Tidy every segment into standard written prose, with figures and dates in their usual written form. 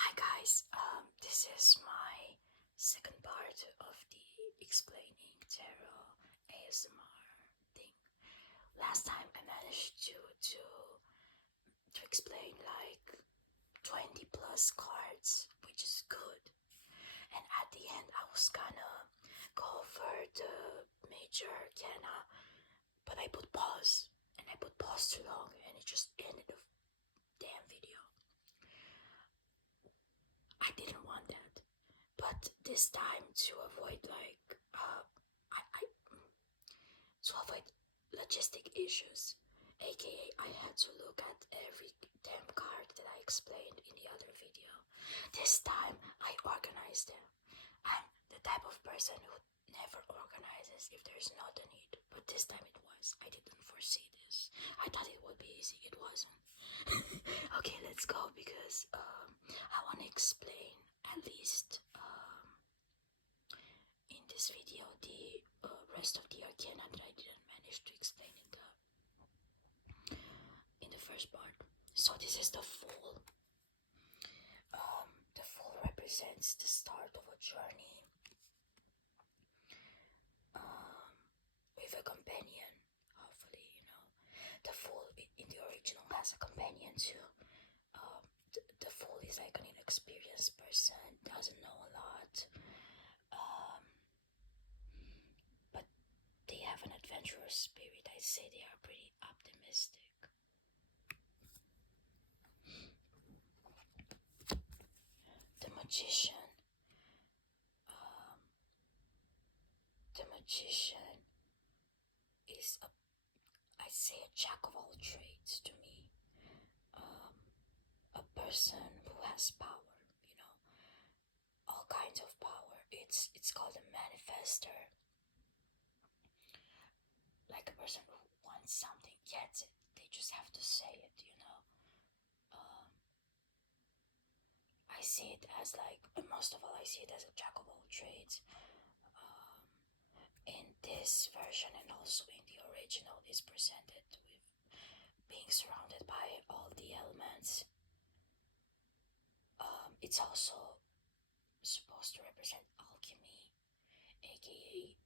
Hi guys, this is my second part of the explaining tarot ASMR thing. Last time I managed to explain like 20 plus cards, which is good. And at the end I was gonna go over the major arcana, but I put pause, and I put pause too long, and it just ended the damn video. I didn't want that, but this time to avoid to avoid logistic issues, aka I had to look at every damn card that I explained in the other video. This time I organized them. I'm the type of person who never organizes if there's not a need, but this time it was. I didn't foresee this. I thought it would be easy. It wasn't. Okay, let's go because I want to explain at least in this video the rest of the arcana that I didn't manage to explain in the first part. So this is the Fool. The Fool represents the start of a journey with a companion. Hopefully, the Fool in the original has a companion too. The Fool is like an inexperienced person, doesn't know a lot, but they have an adventurous spirit. I'd say they are pretty optimistic. The Magician. The Magician is I'd say a jack of all trades to me. A person who has power, all kinds of power. It's called a manifester. Like a person who wants something, gets it. They just have to say it, I see it as most of all, I see it as a jack of all trades. In this version and also in the original, is presented with being surrounded by all the elements. It's also supposed to represent alchemy, aka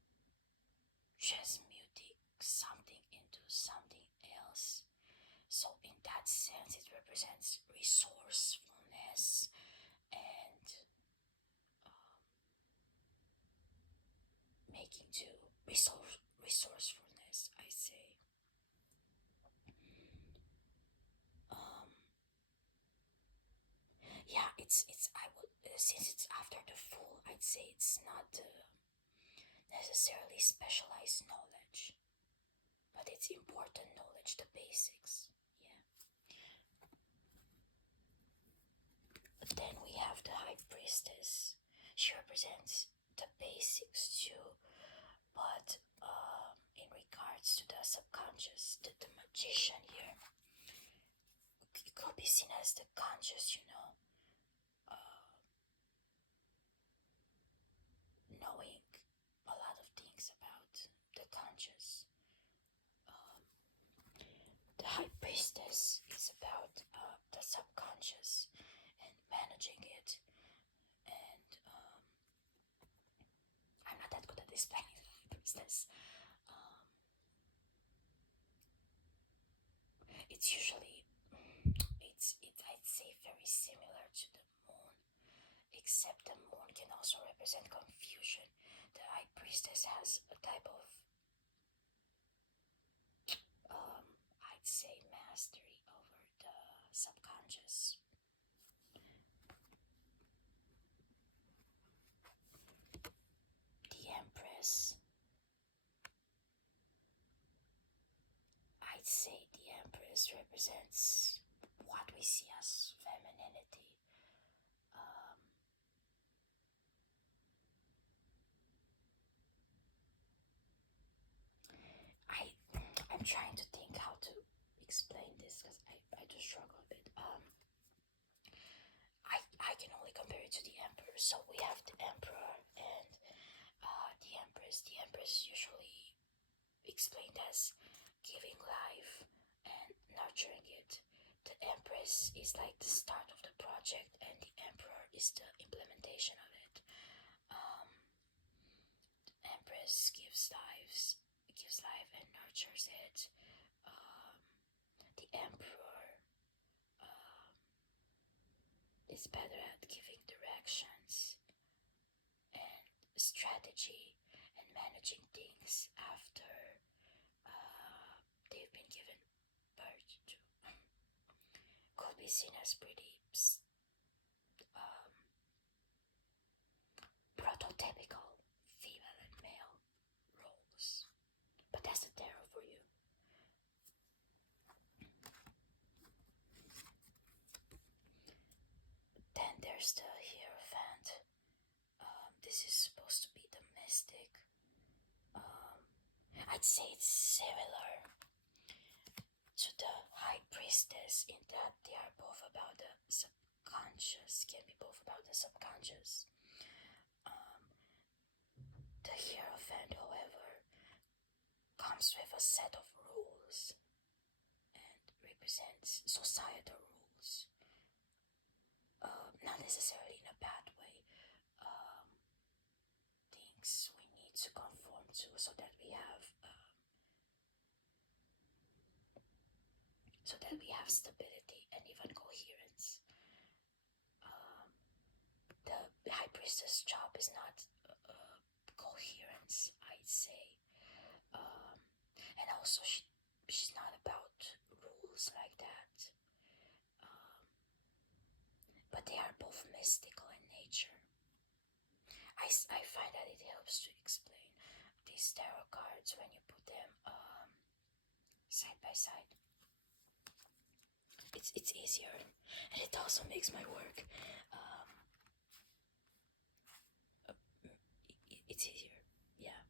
transmuting something into something else. So in that sense, it represents resourcefulness and making to resourcefulness, I say. Yeah, it's I would since it's after the Fool, I'd say it's not necessarily specialized knowledge, but it's important knowledge, the basics. Yeah. But then we have the High Priestess. She represents the basics too, but in regards to the subconscious, the Magician here, it could be seen as the conscious, knowing a lot of things about the conscious. The High Priestess is about the subconscious and managing it, and I'm not that good at explaining the High Priestess. It's usually I'd say very similar to the moon, except the moon can also represent confusion. The High Priestess has a type of I'd say mastery over the subconscious. The Empress. I'd say the Empress represents what we see as femininity. I'm trying to think how to explain this because I do struggle a bit. I can only compare it to the Emperor. So we have the Emperor and the Empress. The Empress usually explained as giving life and nurturing it. The Empress is like the start of the project, and the Emperor is the implementation of it. Empress gives life and nurtures it. The Emperor is better at giving directions and strategy and managing things after they've been given birth to. Could be seen as pretty prototypical female and male roles, but that's the tarot for you. Then there's the Hierophant. This is supposed to be the mystic. I'd say it's similar to the High Priestess in that they are both about the subconscious, can be both about the subconscious. The Hierophant, however, comes with a set of rules and represents societal rules. Not necessarily in a bad way. Things we need to conform to so that we have stability and even coherence. The High Priestess job is not coherence, I'd say. And also she's not about rules like that. But they are both mystical in nature. I find that it helps to explain these tarot cards when you put them side by side. It's easier, and it also makes my work it's easier, yeah.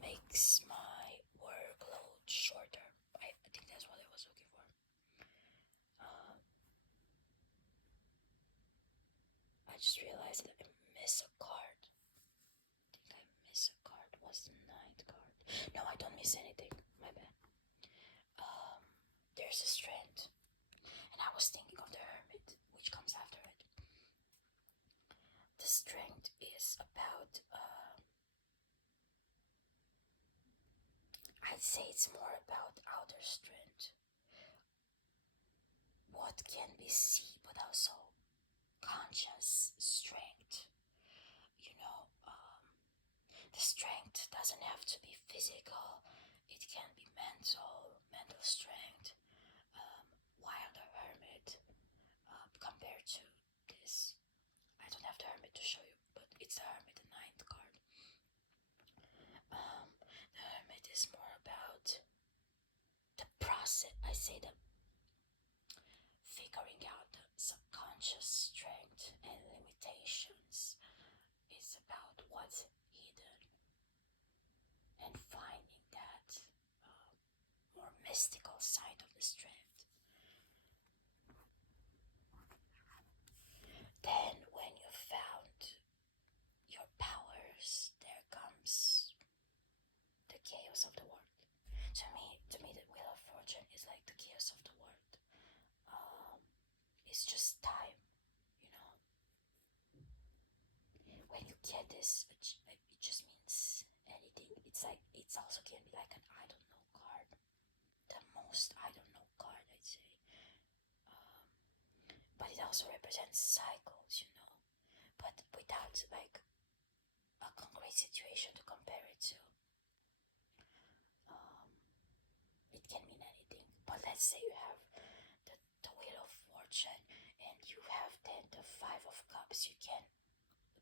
Makes my workload shorter. I think that's what I was looking for. I just realized that I miss a card. I think I miss a card. What's the 9th card? No, I don't miss anything. My bad. There's a Strength, and I was thinking of the Hermit, which comes after it. The Strength is about I'd say it's more about outer strength, what can be seen, but also conscious strength. The strength doesn't have to be physical, it can be mental strength. While the Hermit, compared to this, I don't have the Hermit to show you, but it's the Hermit, the 9th card. The Hermit is more about the process, I say the figuring out the subconscious strength and limitations. It's about what's hidden and finding that more mystical side of the strength. Then when you found your powers, there comes the chaos of the world. To me, the Wheel of Fortune is like the chaos of the world. It's just time, When you get this, it just means anything. It's also can be like an I don't know card. The most I don't know card, I'd say. But it also represents cycles, but without like a concrete situation to compare it to. It can mean anything, but let's say you have the Wheel of Fortune and you have then the 5 of Cups. You can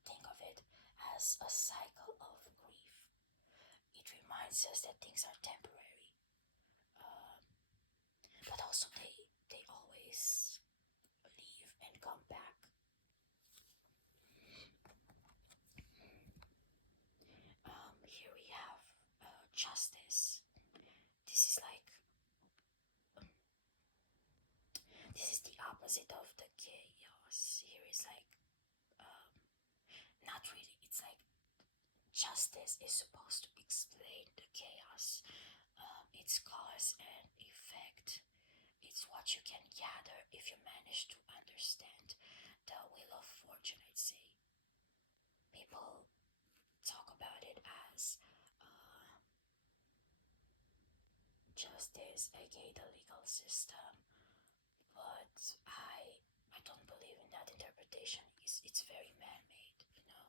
think of it as a cycle of grief. It reminds us that things are temporary, but also they always leave and come back. Here we have Justice. This is like this is the opposite of the chaos. Here is like not really. It's like justice is supposed to explain the chaos. It's cause and effect. It's what you can gather if you manage to understand the Wheel of justice, aka the legal system, but I don't believe in that interpretation. It's very man-made, you know.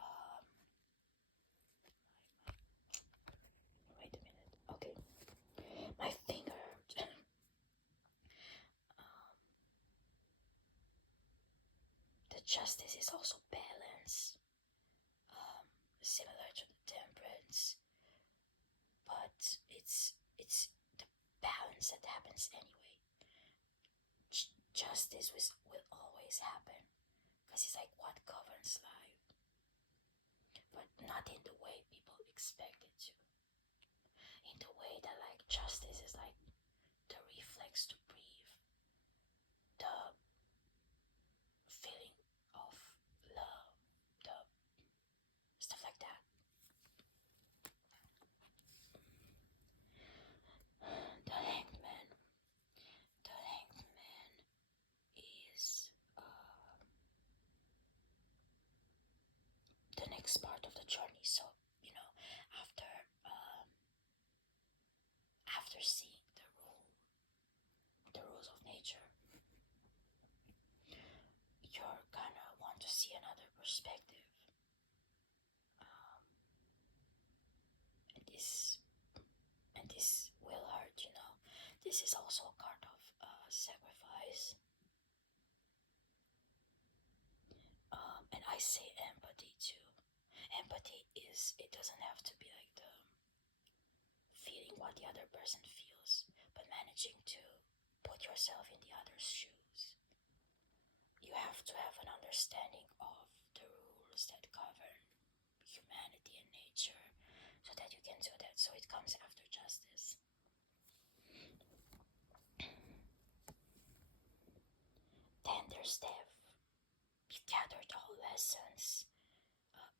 Um, Wait a minute. Okay, my finger. um, the justice is also balance, similar to the temperance, but it's the balance that happens anyway. Justice will always happen because it's like what governs life, but not in the way people expect it to. In the way that like justice is like the reflex to breathe, the feeling of love, the stuff like that. The hanged man. The hanged man is the next part of the journey. So you know, after after seeing the rules of nature, you're gonna want to see another perspective. Um, and this will hurt, you know. This is also a card of sacrifice. And I say empathy too. Empathy is, it doesn't have to be like the feeling what the other person feels, but managing to put yourself in the other's shoes. You have to have an understanding of the rules that govern humanity and nature so that you can do that. So it comes after justice. Then there's death. You've gathered all lessons.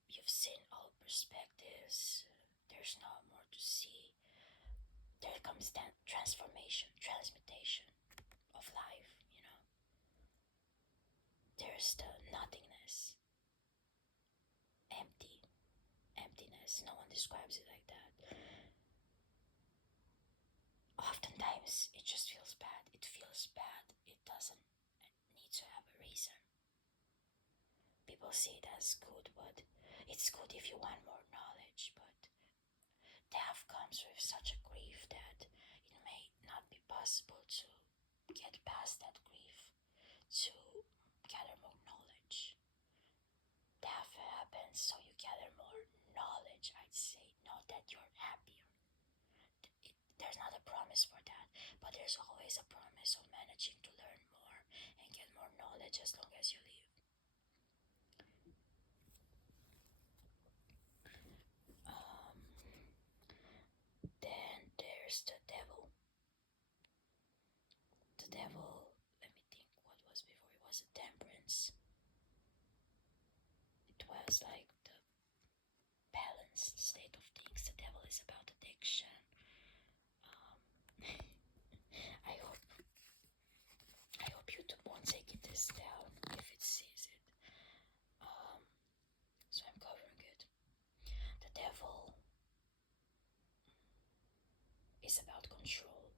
You've seen all perspectives. There's no more to see. There comes that transformation, transmutation of life, you know. There's the nothingness. Empty. Emptiness. No one describes it like that. Oftentimes, it just feels bad. It feels bad. It doesn't need to have a reason. People see it as good, but it's good if you want more knowledge. But death comes with such a grief that it may not be possible to get past that grief, to gather more knowledge. Death happens so you gather more knowledge, I'd say, not that you're happier. There's not a promise for that, but there's always a promise of managing to learn more and get more knowledge as long as you live. Then there's the devil. The devil, let me think what was before. It was a temperance. It was like the balanced state of things. The devil is about addiction. I hope YouTube won't take this down if it sees it. So I'm covering it. The devil is about control.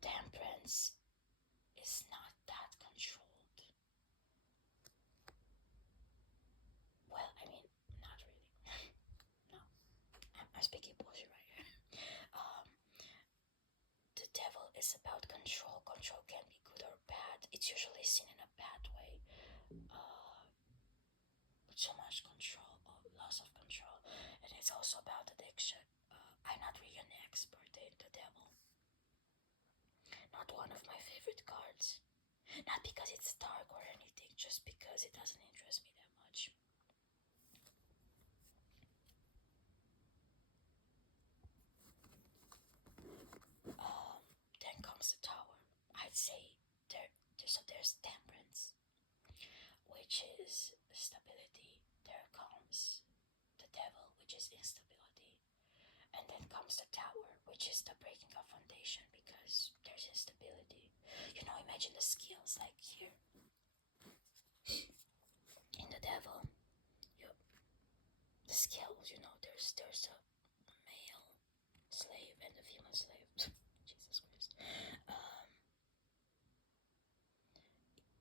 Temperance is not that controlled. Well, I mean, not really. No, I'm speaking bullshit right here. The devil is about control. Control can be good or bad. It's usually seen in a bad way. Too much control or loss of control. And it's also about addiction. I'm not really an expert in the devil. Not one of my favorite cards. Not because it's dark or anything, just because it doesn't interest me that much. Then comes the tower. I'd say there's temperance, which is stability. There comes the devil, which is instability. And then comes the tower, which is the breaking of foundation because there's instability. You know, imagine the skills like here. In the devil, the skills, you know, there's a male humans lived. Jesus Christ.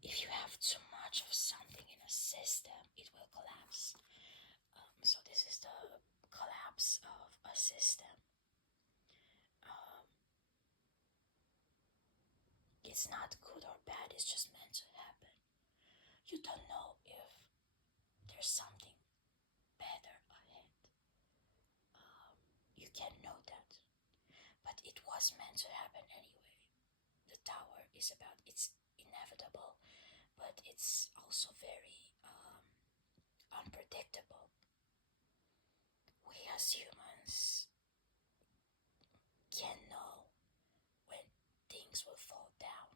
If you have too much of something in a system, it will collapse. So this is the collapse of a system. It's not good or bad, it's just meant to happen. You don't know if there's something better ahead. You can't know that. But it was meant to happen anyway. The tower is about, it's inevitable, but it's also very unpredictable. We as humans can know when things will fall down.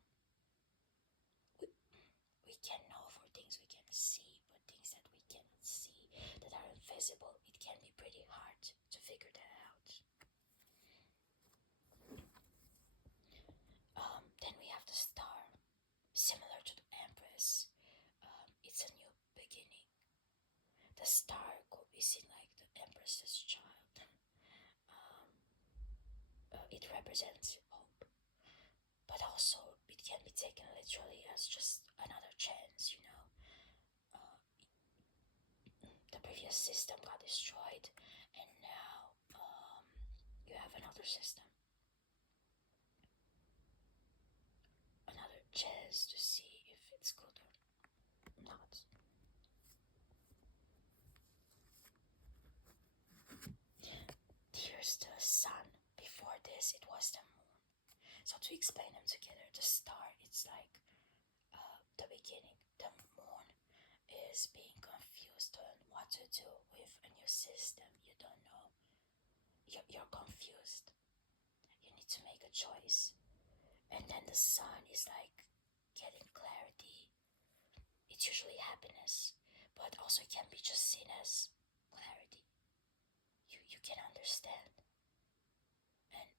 We can know for things we can see, but things that we cannot see, that are invisible, it can be pretty hard to figure that out. Then we have the star, similar to the Empress. It's a new beginning. The star could be seen like the Empress's child. It represents hope, but also it can be taken literally as just another chance, you know. The previous system got destroyed, and now you have another system. Another chance to see if it's good or not. Here's the sun. Before this, it was the moon. So to explain them together, the star, it's like the beginning. The moon is being confused on what to do with a new system. You don't know. You're confused. You need to make a choice. And then the sun is like getting clarity. It's usually happiness, but also it can be just seen as clarity. You can understand. And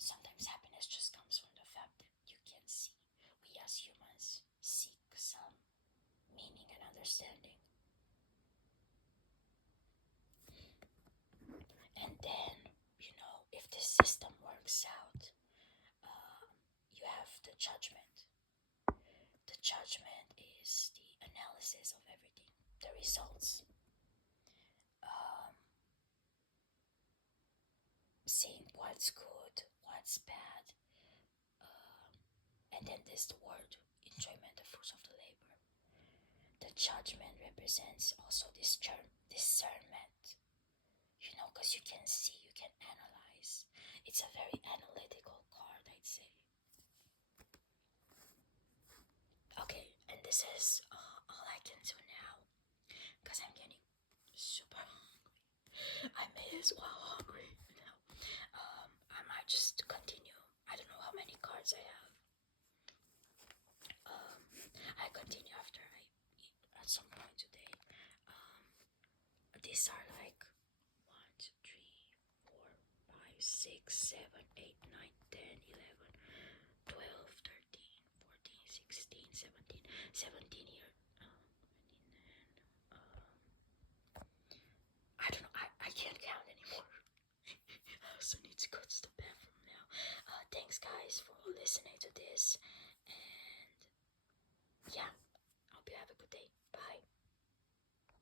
sometimes happiness just comes from the fact that you can see. We as humans seek some meaning and understanding. And then, you know, if this system works out, you have the judgment. The judgment is the analysis of everything, the results. Seeing what's good, what's bad, and then there's the word enjoyment, the fruits of the labor. The judgment represents also this term, discernment. You know, because you can see, you can analyze. It's a very analytical card, I'd say. Okay, and this is all I can do now, because I'm getting super hungry. I may as well hungry now. I might just continue. I don't know how many cards I have. I continue after I eat at some point today. These are like 1, 2, 3, 4, 5, 6, 7, 8, 9,